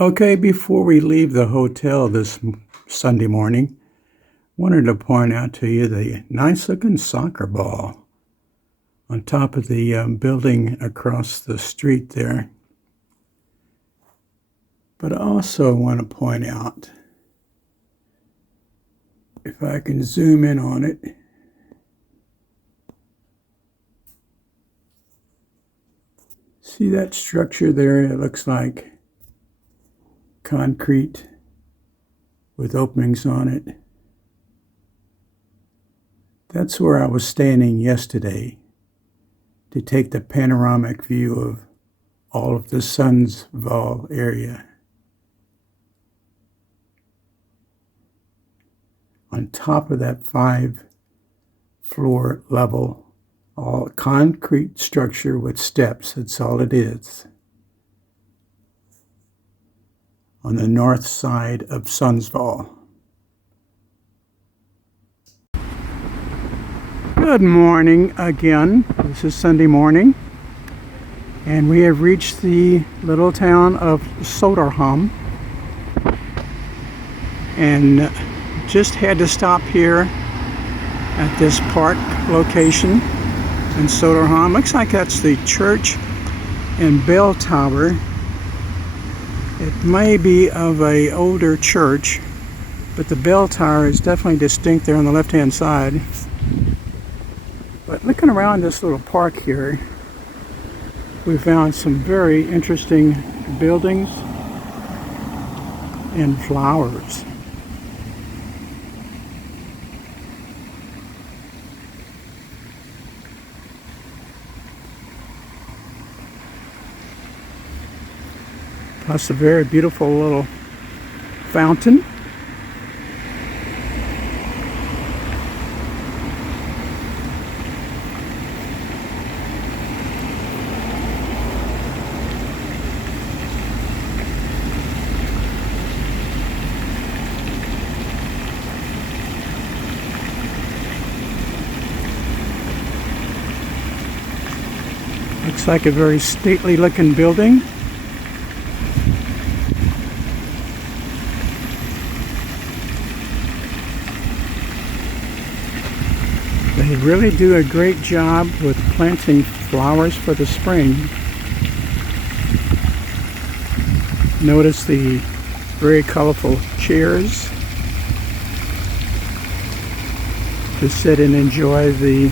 Okay, before we leave the hotel this Sunday morning, wanted to point out to you the nice-looking soccer ball on top of the building across the street there. But I also want to point out, if I can zoom in on it, see that structure there? It looks like concrete with openings on it. That's where I was standing yesterday to take the panoramic view of all of the Sundsvall area. On top of that 5-floor level, all concrete structure with steps, that's all it is. On the north side of Sundsvall. Good morning again. This is Sunday morning, and we have reached the little town of Söderhomn, and just had to stop here at this park location in Söderhomn. Looks like that's the church and bell tower. It may be of an older church, but the bell tower is definitely distinct there on the left-hand side. But looking around this little park here, we found some very interesting buildings and flowers. Plus a very beautiful little fountain. Looks like a very stately looking building. They really do a great job with planting flowers for the spring. Notice the very colorful chairs to sit and enjoy the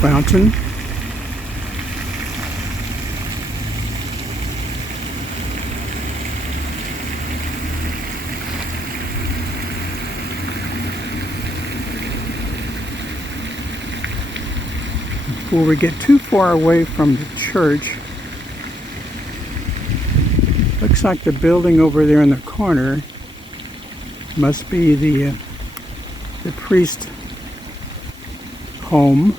fountain. Before we get too far away from the church, looks like the building over there in the corner must be the priest home.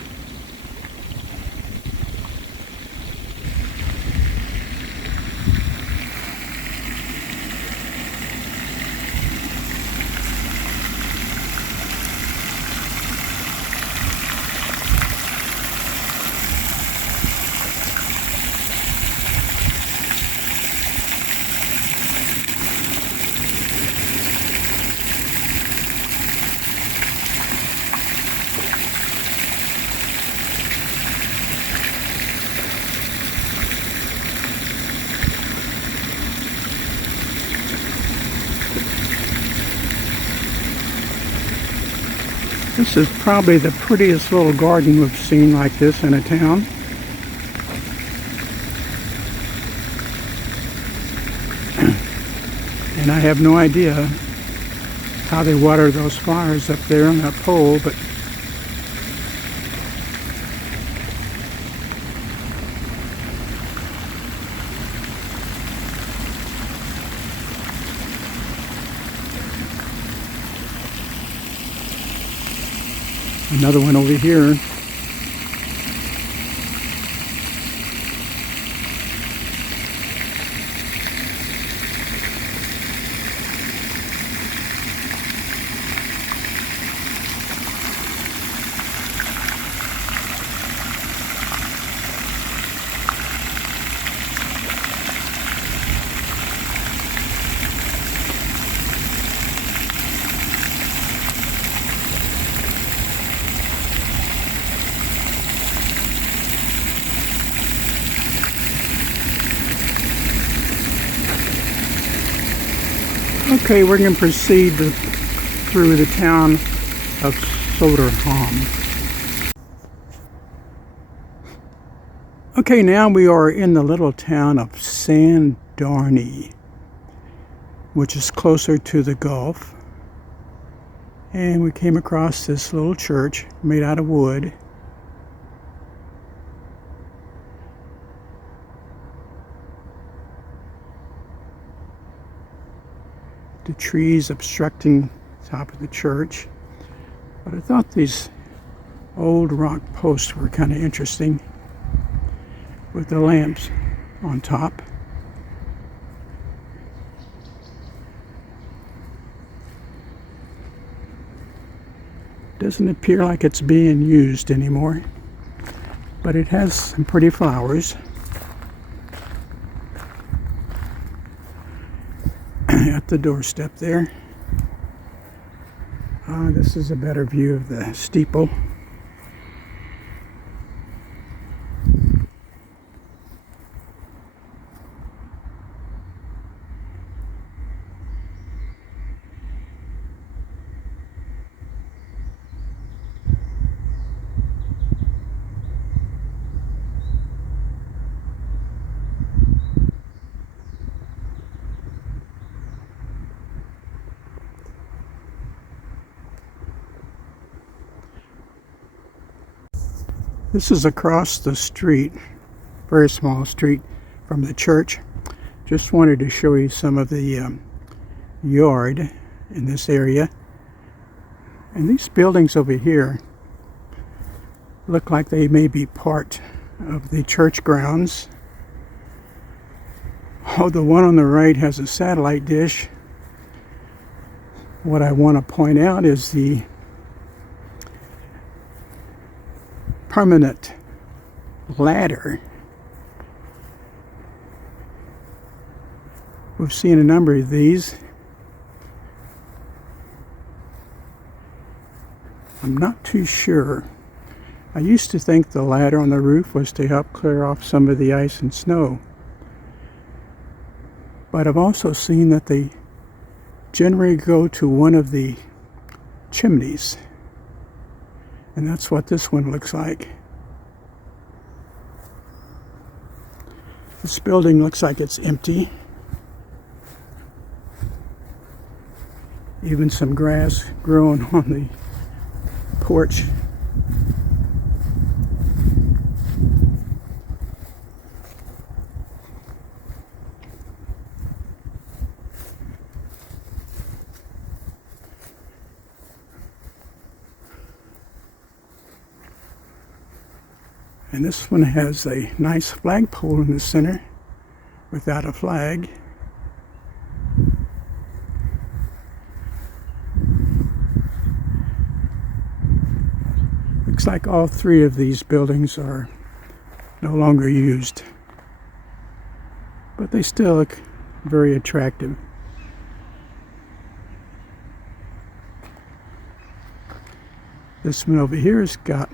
This is probably the prettiest little garden we've seen like this in a town. And I have no idea how they water those flowers up there on that pole, but another one over here. Okay, we're going to proceed through the town of Söderhomn. Okay, now we are in the little town of Sandarne, which is closer to the Gulf. And we came across this little church made out of wood. The trees obstructing the top of the church. But I thought these old rock posts were kind of interesting with the lamps on top. Doesn't appear like it's being used anymore, but it has some pretty flowers. At the doorstep there. This is a better view of the steeple. This is across the street, very small street from the church. Just wanted to show you some of the yard in this area. And these buildings over here look like they may be part of the church grounds. Oh, the one on the right has a satellite dish. What I want to point out is the permanent ladder. We've seen a number of these. I'm not too sure. I used to think the ladder on the roof was to help clear off some of the ice and snow. But I've also seen that they generally go to one of the chimneys. And that's what this one looks like. This building looks like it's empty. Even some grass growing on the porch. And this one has a nice flagpole in the center without a flag. Looks like all three of these buildings are no longer used, but they still look very attractive. This one over here has got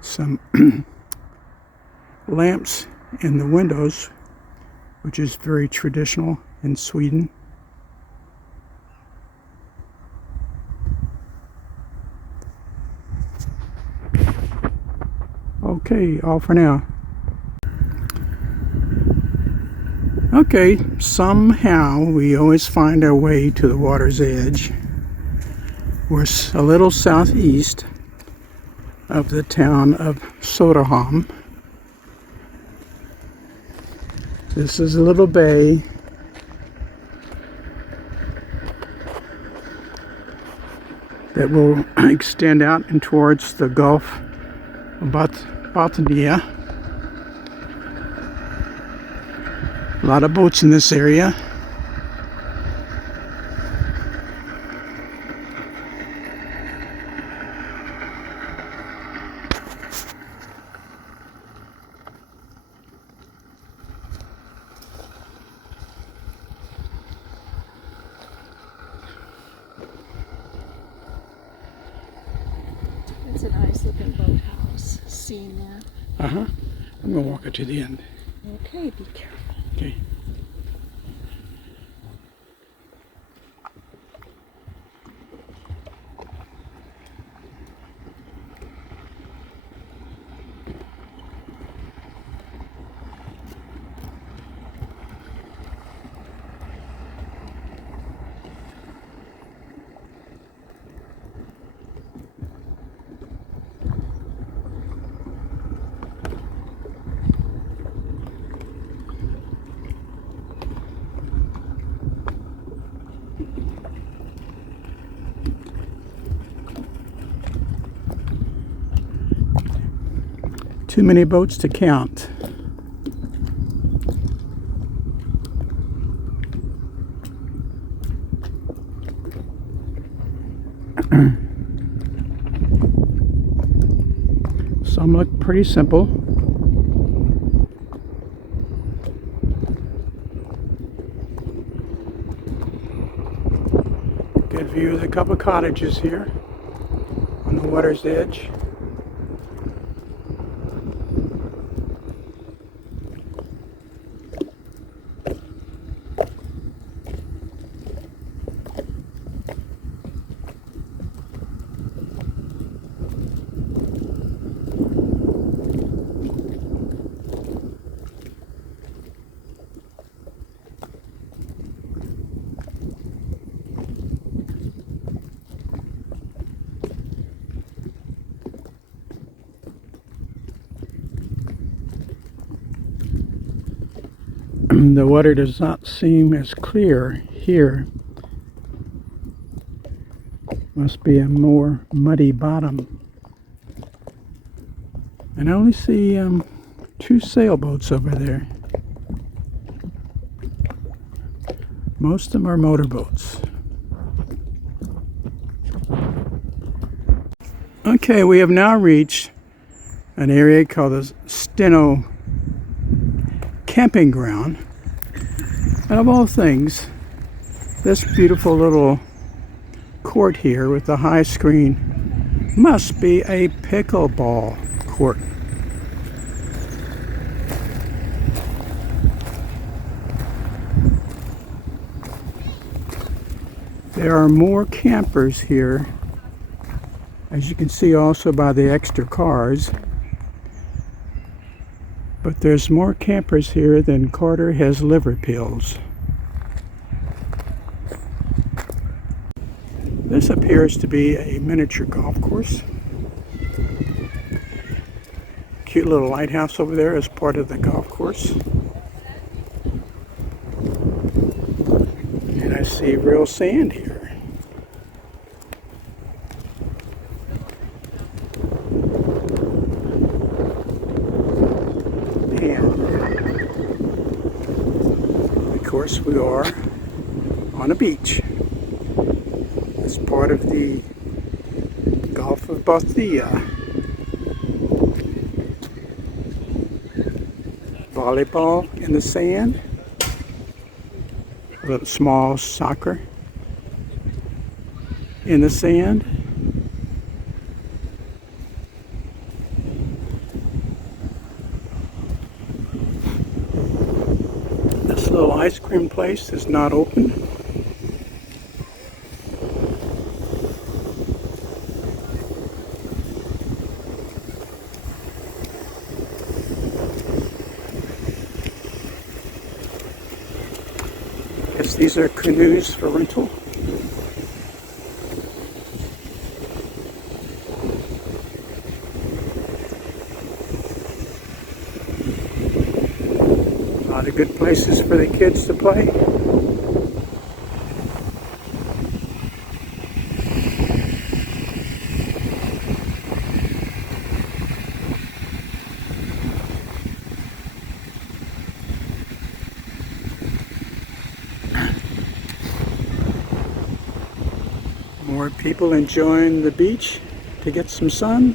some lamps in the windows, which is very traditional in Sweden. Okay, all for now. Okay, somehow we always find our way to the water's edge. We're a little southeast of the town of Söderhomn. This is a little bay. That will extend out and towards the Gulf of Bothnia. A lot of boats in this area. It's a nice looking boathouse. Seen that? I'm going to walk it to the end. Okay, be careful. Okay. Too many boats to count. Some look pretty simple. Good view of a couple of cottages here on the water's edge. The water does not seem as clear here. Must be a more muddy bottom. And I only see 2 sailboats over there. Most of them are motorboats. Okay, we have now reached an area called the Steno camping ground. And of all things, this beautiful little court here with the high screen must be a pickleball court. There are more campers here, as you can see also by the extra cars. But there's more campers here than Carter has liver pills. This appears to be a miniature golf course. Cute little lighthouse over there as part of the golf course. And I see real sand here. Of course, we are on a beach. It's part of the Gulf of Bothnia. Volleyball in the sand. A little small soccer in the sand. This little ice cream place is not open. Guess these are canoes for rental. A lot of good places for the kids to play. More people enjoying the beach to get some sun.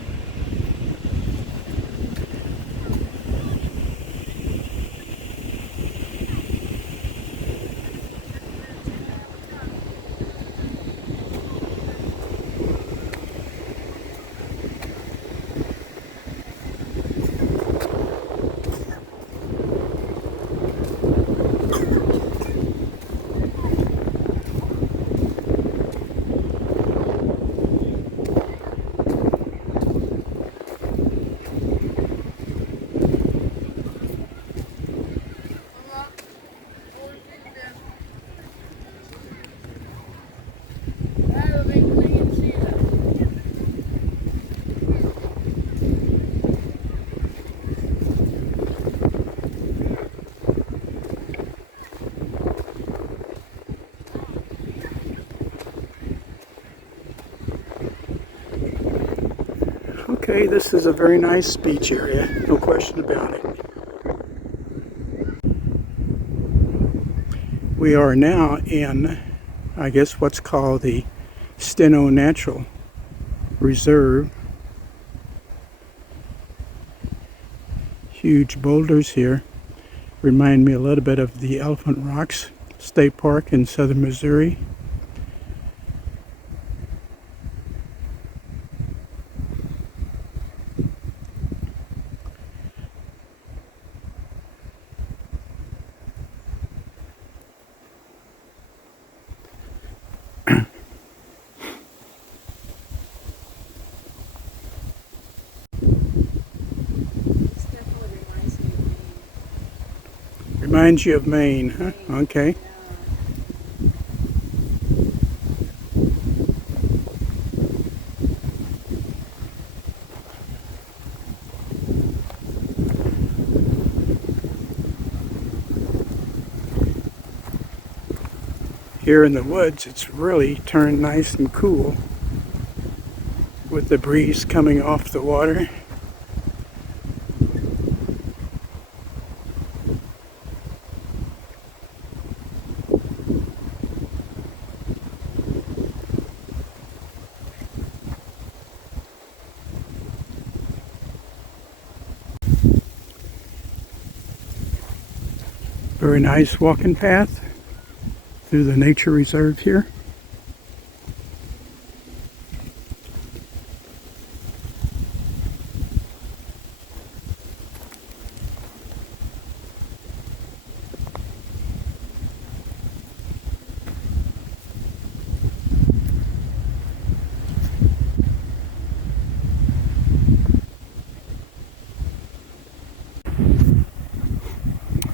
Okay, this is a very nice beach area, no question about it. We are now in, I guess, what's called the Steno Natural Reserve. Huge boulders here remind me a little bit of the Elephant Rocks State Park in southern Missouri. Reminds you of Maine, huh? Okay. Here in the woods, it's really turned nice and cool with the breeze coming off the water. Very nice walking path through the nature reserve here.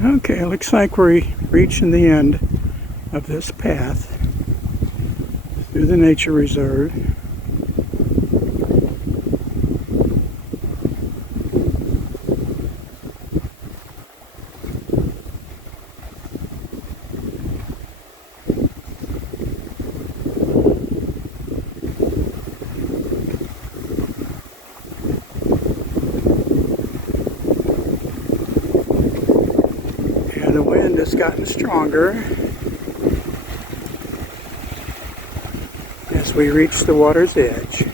Okay, looks like we're reaching the end of this path through the nature reserve. And the wind has gotten stronger as we reach the water's edge.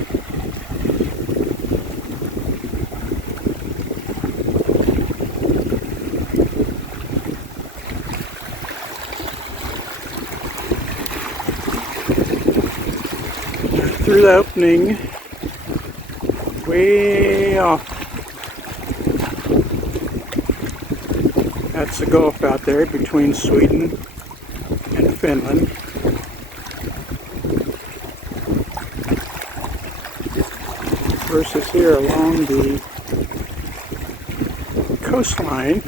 Through the opening, way off. That's the Gulf out there between Sweden and Finland. Versus here along the coastline,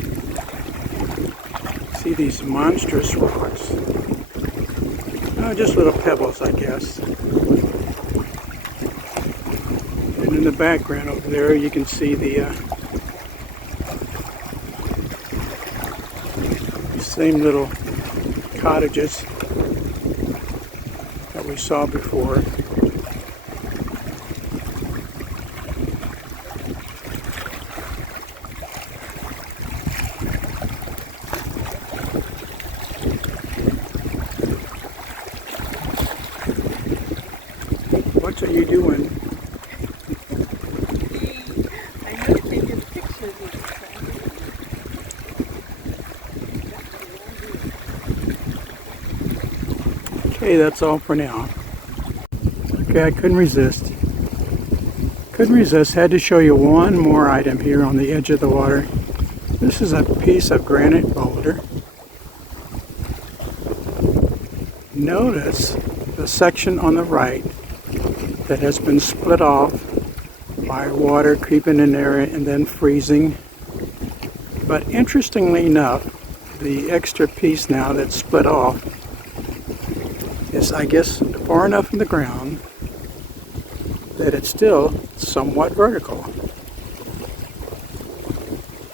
see these monstrous rocks. Oh, just little pebbles, I guess. And in the background over there, you can see the same little cottages that we saw before. What are you doing? I know taking pictures of it. Okay, that's all for now. Okay, I couldn't resist. Had to show you one more item here on the edge of the water. This is a piece of granite boulder. Notice the section on the right that has been split off by water creeping in there and then freezing. But interestingly enough, the extra piece now that's split off is, I guess, far enough in the ground that it's still somewhat vertical.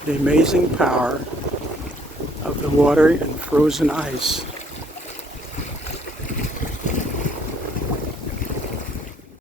The amazing power of the water and frozen ice.